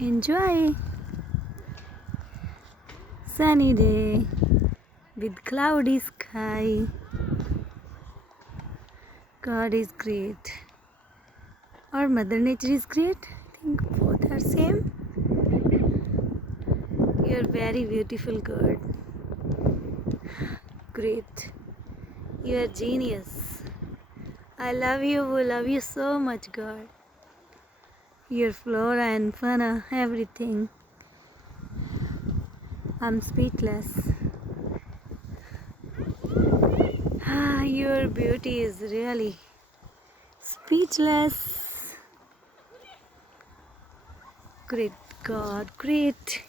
Enjoy. Sunny day with cloudy sky. God is great. Or Mother Nature is great. I think both are same. You're very beautiful, God. Great. You are genius. I love you so much, God. Your flora and fauna, everything. I'm speechless. Your beauty is really speechless. Great God, great.